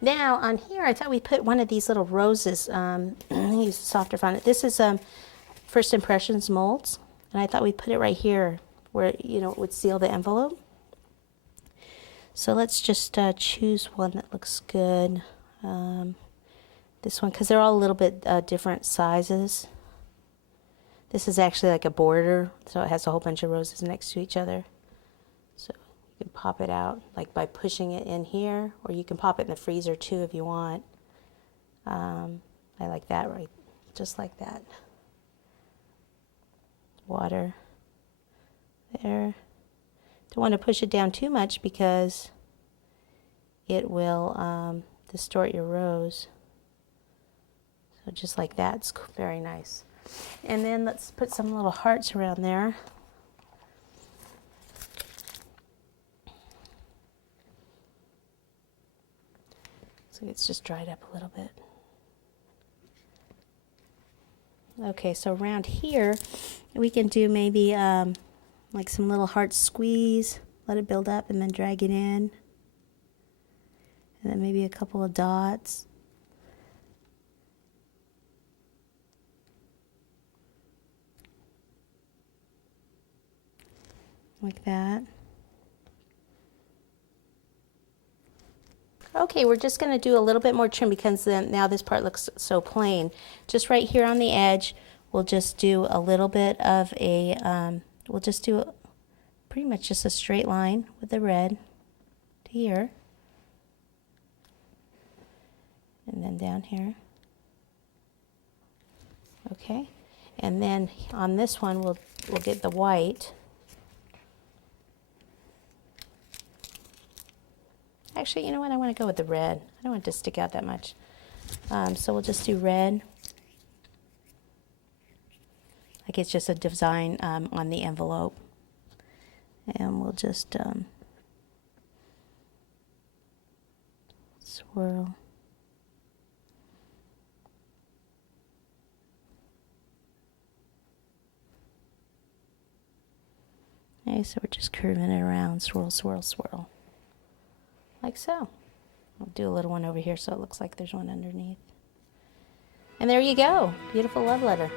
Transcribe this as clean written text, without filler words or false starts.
Now on here, I thought we'd put one of these little roses. Use softer font. This is First Impressions molds, and I thought we'd put it right here where it would seal the envelope. So let's just choose one that looks good. This one, because they're all a little bit different sizes. This is actually like a border, so it has a whole bunch of roses next to each other. So you can pop it out like by pushing it in here, or you can pop it in the freezer too if you want. I like that, right, just like that. Water there. Don't want to push it down too much because it will distort your rose. So just like that, it's very nice. And then let's put some little hearts around there. So it's just dried up a little bit. Okay, so around here, we can do maybe like some little heart squeeze, let it build up and then drag it in. And then maybe a couple of dots. Like that. Okay, we're just going to do a little bit more trim because then now this part looks so plain. Just right here on the edge, we'll just do a little bit of a, we'll just do pretty much just a straight line with the red to here. And then down here. Okay, and then on this one, we'll get the white. Actually, you know what? I want to go with the red. I don't want it to stick out that much. So we'll just do red. Like it's just a design on the envelope. And we'll just swirl. Okay, so we're just curving it around, swirl, swirl, swirl. Like so. I'll do a little one over here so it looks like there's one underneath. And there you go. Beautiful love letter.